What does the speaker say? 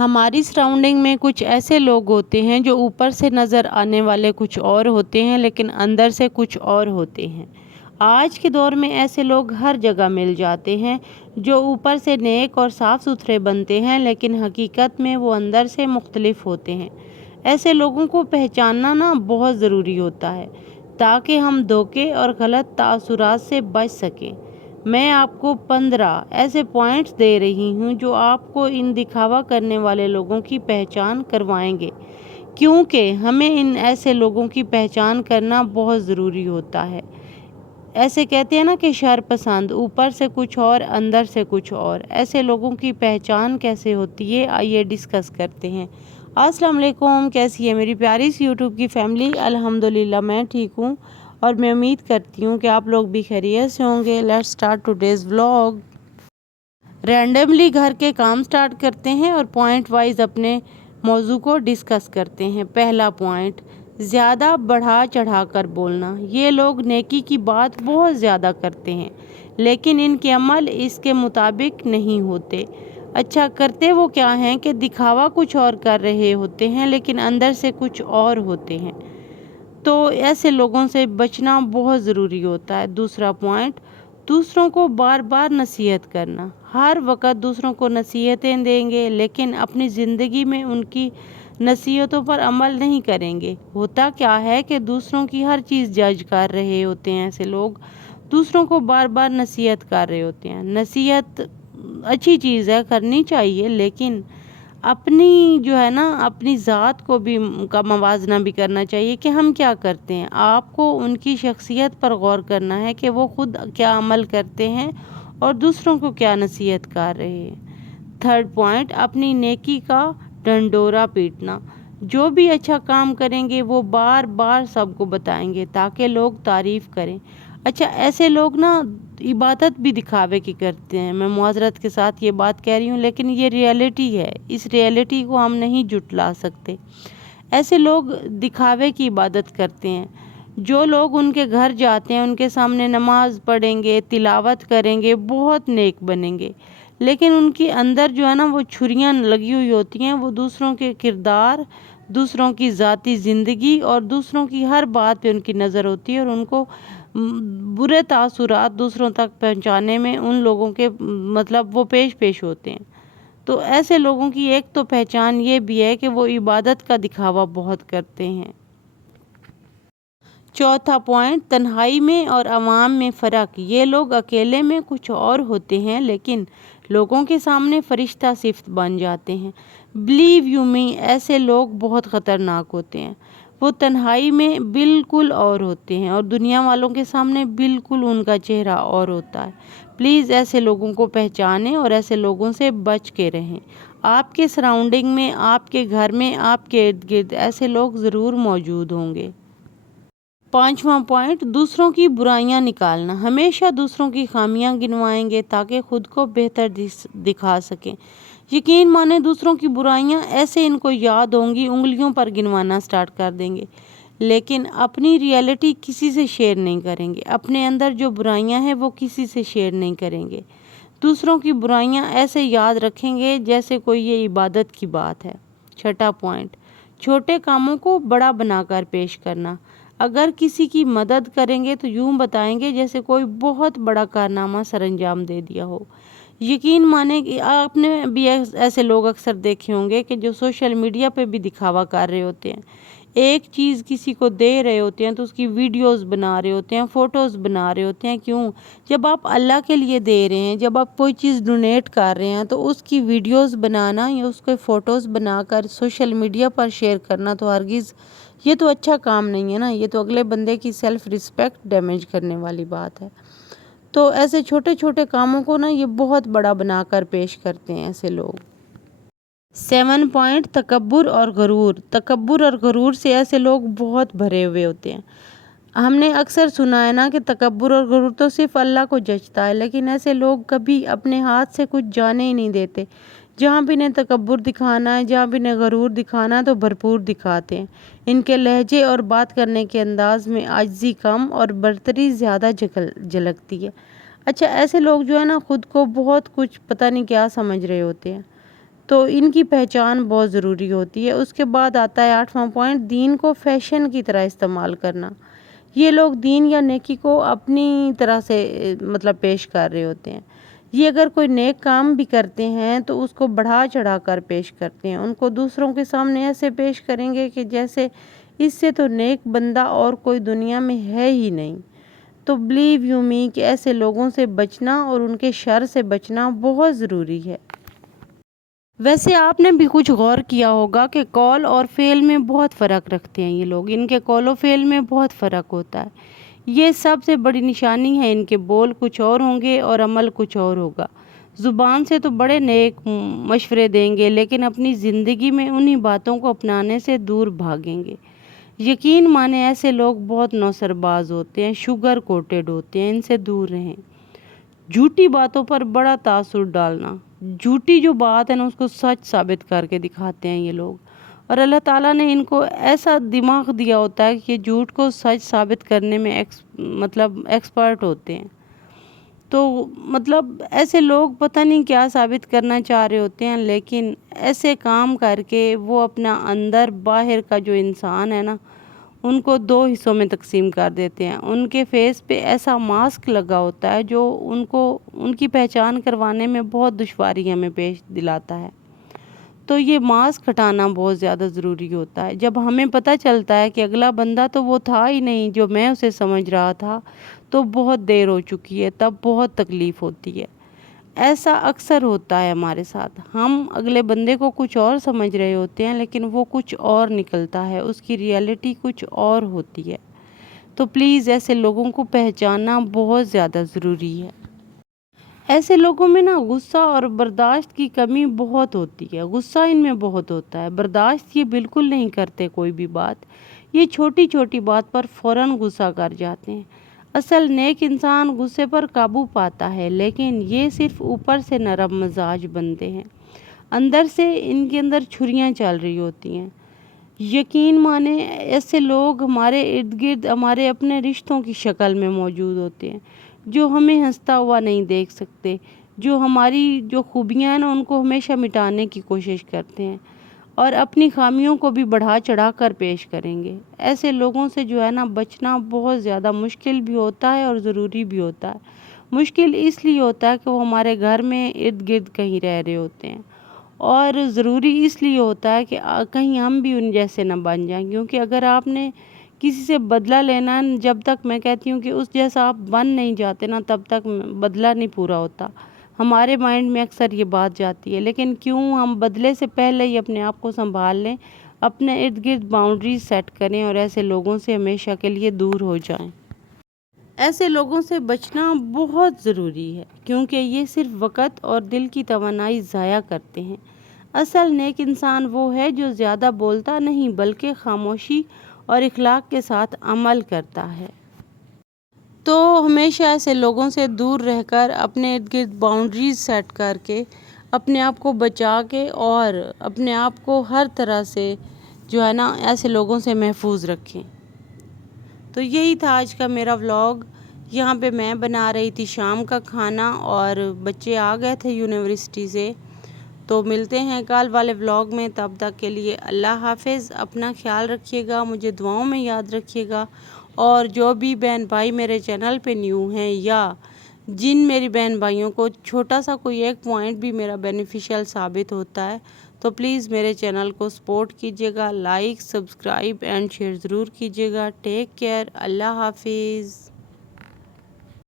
ہماری سراؤنڈنگ میں کچھ ایسے لوگ ہوتے ہیں جو اوپر سے نظر آنے والے کچھ اور ہوتے ہیں لیکن اندر سے کچھ اور ہوتے ہیں۔ آج کے دور میں ایسے لوگ ہر جگہ مل جاتے ہیں جو اوپر سے نیک اور صاف ستھرے بنتے ہیں لیکن حقیقت میں وہ اندر سے مختلف ہوتے ہیں۔ ایسے لوگوں کو پہچاننا بہت ضروری ہوتا ہے تاکہ ہم دھوکے اور غلط تاثرات سے بچ سکیں۔ میں آپ کو 15 ایسے پوائنٹس دے رہی ہوں جو آپ کو ان دکھاوا کرنے والے لوگوں کی پہچان کروائیں گے، کیونکہ ہمیں ان ایسے لوگوں کی پہچان کرنا بہت ضروری ہوتا ہے۔ ایسے کہتے ہیں نا کہ شر پسند، اوپر سے کچھ اور اندر سے کچھ اور۔ ایسے لوگوں کی پہچان کیسے ہوتی ہے، آئیے ڈسکس کرتے ہیں۔ السلام علیکم، کیسی ہے میری پیاری سی یوٹیوب کی فیملی؟ الحمدللہ میں ٹھیک ہوں اور میں امید کرتی ہوں کہ آپ لوگ بھی خیریت سے ہوں گے۔ Let's start today's vlog. Randomly گھر کے کام سٹارٹ کرتے ہیں اور پوائنٹ وائز اپنے موضوع کو ڈسکس کرتے ہیں۔ پہلا پوائنٹ، زیادہ بڑھا چڑھا کر بولنا۔ یہ لوگ نیکی کی بات بہت زیادہ کرتے ہیں لیکن ان کے عمل اس کے مطابق نہیں ہوتے۔ اچھا، کرتے وہ کیا ہیں کہ دکھاوا کچھ اور کر رہے ہوتے ہیں لیکن اندر سے کچھ اور ہوتے ہیں۔ تو ایسے لوگوں سے بچنا بہت ضروری ہوتا ہے۔ دوسرا پوائنٹ، دوسروں کو بار بار نصیحت کرنا۔ ہر وقت دوسروں کو نصیحتیں دیں گے لیکن اپنی زندگی میں ان کی نصیحتوں پر عمل نہیں کریں گے۔ ہوتا کیا ہے کہ دوسروں کی ہر چیز جج کر رہے ہوتے ہیں۔ ایسے لوگ دوسروں کو بار بار نصیحت کر رہے ہوتے ہیں۔ نصیحت اچھی چیز ہے، کرنی چاہیے، لیکن اپنی ذات کو بھی کا موازنہ بھی کرنا چاہیے کہ ہم کیا کرتے ہیں۔ آپ کو ان کی شخصیت پر غور کرنا ہے کہ وہ خود کیا عمل کرتے ہیں اور دوسروں کو کیا نصیحت کر رہے ہیں۔ تھرڈ پوائنٹ، اپنی نیکی کا ڈنڈورا پیٹنا۔ جو بھی اچھا کام کریں گے وہ بار بار سب کو بتائیں گے تاکہ لوگ تعریف کریں۔ اچھا، ایسے لوگ عبادت بھی دکھاوے کی کرتے ہیں۔ میں معذرت کے ساتھ یہ بات کہہ رہی ہوں لیکن یہ ریئلٹی ہے، اس ریئلٹی کو ہم نہیں جھٹلا سکتے۔ ایسے لوگ دکھاوے کی عبادت کرتے ہیں۔ جو لوگ ان کے گھر جاتے ہیں ان کے سامنے نماز پڑھیں گے، تلاوت کریں گے، بہت نیک بنیں گے، لیکن ان کے اندر وہ چھریاں لگی ہوئی ہوتی ہیں۔ وہ دوسروں کے کردار، دوسروں کی ذاتی زندگی اور دوسروں کی ہر بات پہ ان کی نظر ہوتی ہے اور ان کو برے تاثرات دوسروں تک پہنچانے میں ان لوگوں کے وہ پیش ہوتے ہیں۔ تو ایسے لوگوں کی ایک تو پہچان یہ بھی ہے کہ وہ عبادت کا دکھاوا بہت کرتے ہیں۔ چوتھا پوائنٹ، تنہائی میں اور عوام میں فرق۔ یہ لوگ اکیلے میں کچھ اور ہوتے ہیں لیکن لوگوں کے سامنے فرشتہ صفت بن جاتے ہیں۔ بلیو یو می، ایسے لوگ بہت خطرناک ہوتے ہیں۔ وہ تنہائی میں بالکل اور ہوتے ہیں اور دنیا والوں کے سامنے بالکل ان کا چہرہ اور ہوتا ہے۔ پلیز ایسے لوگوں کو پہچانیں اور ایسے لوگوں سے بچ کے رہیں۔ آپ کے سراؤنڈنگ میں، آپ کے گھر میں، آپ کے ارد گرد ایسے لوگ ضرور موجود ہوں گے۔ پانچواں پوائنٹ، دوسروں کی برائیاں نکالنا۔ ہمیشہ دوسروں کی خامیاں گنوائیں گے تاکہ خود کو بہتر دکھا سکیں۔ یقین مانیں، دوسروں کی برائیاں ایسے ان کو یاد ہوں گی، انگلیوں پر گنوانا سٹارٹ کر دیں گے، لیکن اپنی ریئلٹی کسی سے شیئر نہیں کریں گے۔ اپنے اندر جو برائیاں ہیں وہ کسی سے شیئر نہیں کریں گے۔ دوسروں کی برائیاں ایسے یاد رکھیں گے جیسے کوئی یہ عبادت کی بات ہے۔ چھٹا پوائنٹ، چھوٹے کاموں کو بڑا بنا کر پیش کرنا۔ اگر کسی کی مدد کریں گے تو یوں بتائیں گے جیسے کوئی بہت بڑا کارنامہ سر انجام دے دیا ہو۔ یقین مانیں کہ آپ نے بھی ایسے لوگ اکثر دیکھے ہوں گے کہ جو سوشل میڈیا پہ بھی دکھاوا کر رہے ہوتے ہیں۔ ایک چیز کسی کو دے رہے ہوتے ہیں تو اس کی ویڈیوز بنا رہے ہوتے ہیں، فوٹوز بنا رہے ہوتے ہیں۔ کیوں؟ جب آپ اللہ کے لیے دے رہے ہیں، جب آپ کوئی چیز ڈونیٹ کر رہے ہیں تو اس کی ویڈیوز بنانا یا اس کے فوٹوز بنا کر سوشل میڈیا پر شیئر کرنا تو ہرگز یہ تو اچھا کام نہیں ہے نا۔ یہ تو اگلے بندے کی سیلف رسپیکٹ ڈیمیج کرنے والی بات ہے۔ تو ایسے چھوٹے چھوٹے کاموں کو یہ بہت بڑا بنا کر پیش کرتے ہیں ایسے لوگ۔ 7 پوائنٹ، تکبر اور غرور۔ تکبر اور غرور سے ایسے لوگ بہت بھرے ہوئے ہوتے ہیں۔ ہم نے اکثر سنا ہے کہ تکبر اور غرور تو صرف اللہ کو جچتا ہے، لیکن ایسے لوگ کبھی اپنے ہاتھ سے کچھ جانے ہی نہیں دیتے۔ جہاں بھی انہیں تکبر دکھانا ہے، جہاں بھی انہیں غرور دکھانا ہے تو بھرپور دکھاتے ہیں۔ ان کے لہجے اور بات کرنے کے انداز میں عاجزی کم اور برتری زیادہ جھلکتی ہے۔ اچھا، ایسے لوگ خود کو بہت کچھ پتہ نہیں کیا سمجھ رہے ہوتے ہیں۔ تو ان کی پہچان بہت ضروری ہوتی ہے۔ اس کے بعد آتا ہے 8واں پوائنٹ، دین کو فیشن کی طرح استعمال کرنا۔ یہ لوگ دین یا نیکی کو اپنی طرح سے پیش کر رہے ہوتے ہیں۔ یہ اگر کوئی نیک کام بھی کرتے ہیں تو اس کو بڑھا چڑھا کر پیش کرتے ہیں، ان کو دوسروں کے سامنے ایسے پیش کریں گے کہ جیسے اس سے تو نیک بندہ اور کوئی دنیا میں ہے ہی نہیں۔ تو بلیو یو می کہ ایسے لوگوں سے بچنا اور ان کے شر سے بچنا بہت ضروری ہے۔ ویسے آپ نے بھی کچھ غور کیا ہوگا کہ قول اور فعل میں بہت فرق رکھتے ہیں یہ لوگ، ان کے قول و فعل میں بہت فرق ہوتا ہے۔ یہ سب سے بڑی نشانی ہے، ان کے بول کچھ اور ہوں گے اور عمل کچھ اور ہوگا۔ زبان سے تو بڑے نیک مشورے دیں گے لیکن اپنی زندگی میں انہی باتوں کو اپنانے سے دور بھاگیں گے۔ یقین مانے ایسے لوگ بہت نوسر باز ہوتے ہیں، شوگر کوٹڈ ہوتے ہیں، ان سے دور رہیں۔ جھوٹی باتوں پر بڑا تاثر ڈالنا، جھوٹی جو بات ہے نا اس کو سچ ثابت کر کے دکھاتے ہیں یہ لوگ، اور اللہ تعالیٰ نے ان کو ایسا دماغ دیا ہوتا ہے کہ جھوٹ کو سچ ثابت کرنے میں ایکسپرٹ ہوتے ہیں۔ تو ایسے لوگ پتہ نہیں کیا ثابت کرنا چاہ رہے ہوتے ہیں، لیکن ایسے کام کر کے وہ اپنا اندر باہر کا جو انسان ہے نا ان کو دو حصوں میں تقسیم کر دیتے ہیں۔ ان کے فیس پہ ایسا ماسک لگا ہوتا ہے جو ان کی پہچان کروانے میں بہت دشواری ہمیں پیش دلاتا ہے۔ تو یہ ماسک ہٹانا بہت زیادہ ضروری ہوتا ہے۔ جب ہمیں پتہ چلتا ہے کہ اگلا بندہ تو وہ تھا ہی نہیں جو میں اسے سمجھ رہا تھا، تو بہت دیر ہو چکی ہے، تب بہت تکلیف ہوتی ہے۔ ایسا اکثر ہوتا ہے ہمارے ساتھ، ہم اگلے بندے کو کچھ اور سمجھ رہے ہوتے ہیں لیکن وہ کچھ اور نکلتا ہے، اس کی ریئلٹی کچھ اور ہوتی ہے۔ تو پلیز ایسے لوگوں کو پہچاننا بہت زیادہ ضروری ہے۔ ایسے لوگوں میں نا غصہ اور برداشت کی کمی بہت ہوتی ہے، غصہ ان میں بہت ہوتا ہے، برداشت یہ بالکل نہیں کرتے کوئی بھی بات، یہ چھوٹی چھوٹی بات پر فوراً غصہ کر جاتے ہیں۔ اصل نیک انسان غصے پر قابو پاتا ہے، لیکن یہ صرف اوپر سے نرم مزاج بنتے ہیں، اندر سے ان کے اندر چھریاں چل رہی ہوتی ہیں۔ یقین مانے ایسے لوگ ہمارے ارد گرد ہمارے اپنے رشتوں کی شکل میں موجود ہوتے ہیں، جو ہمیں ہنستا ہوا نہیں دیکھ سکتے، جو ہماری جو خوبیاں ہیں نا ان کو ہمیشہ مٹانے کی کوشش کرتے ہیں اور اپنی خامیوں کو بھی بڑھا چڑھا کر پیش کریں گے۔ ایسے لوگوں سے جو ہے نا بچنا بہت زیادہ مشکل بھی ہوتا ہے اور ضروری بھی ہوتا ہے۔ مشکل اس لیے ہوتا ہے کہ وہ ہمارے گھر میں ارد گرد کہیں رہ رہے ہوتے ہیں، اور ضروری اس لیے ہوتا ہے کہ کہیں ہم بھی ان جیسے نہ بن جائیں، کیونکہ اگر آپ نے کسی سے بدلہ لینا، جب تک میں کہتی ہوں کہ اس جیسا آپ بن نہیں جاتے نا تب تک بدلہ نہیں پورا ہوتا۔ ہمارے مائنڈ میں اکثر یہ بات جاتی ہے، لیکن کیوں ہم بدلے سے پہلے ہی اپنے آپ کو سنبھال لیں، اپنے ارد گرد باؤنڈریز سیٹ کریں اور ایسے لوگوں سے ہمیشہ کے لیے دور ہو جائیں۔ ایسے لوگوں سے بچنا بہت ضروری ہے، کیونکہ یہ صرف وقت اور دل کی توانائی ضائع کرتے ہیں۔ اصل نیک انسان وہ ہے جو زیادہ بولتا نہیں بلکہ خاموشی اور اخلاق کے ساتھ عمل کرتا ہے۔ تو ہمیشہ ایسے لوگوں سے دور رہ کر اپنے ارد گرد باؤنڈریز سیٹ کر کے اپنے آپ کو بچا کے اور اپنے آپ کو ہر طرح سے جو ہے نا ایسے لوگوں سے محفوظ رکھیں۔ تو یہی تھا آج کا میرا ولاگ۔ یہاں پہ میں بنا رہی تھی شام کا کھانا اور بچے آ گئے تھے یونیورسٹی سے۔ تو ملتے ہیں کل والے ولاگ میں، تب تک کے لیے اللہ حافظ، اپنا خیال رکھیے گا، مجھے دعاؤں میں یاد رکھیے گا، اور جو بھی بہن بھائی میرے چینل پہ نیو ہیں یا جن میری بہن بھائیوں کو چھوٹا سا کوئی ایک پوائنٹ بھی میرا بینیفیشل ثابت ہوتا ہے تو پلیز میرے چینل کو سپورٹ کیجیے گا، لائک، سبسکرائب اینڈ شیئر ضرور کیجیے گا۔ ٹیک کیئر، اللہ حافظ۔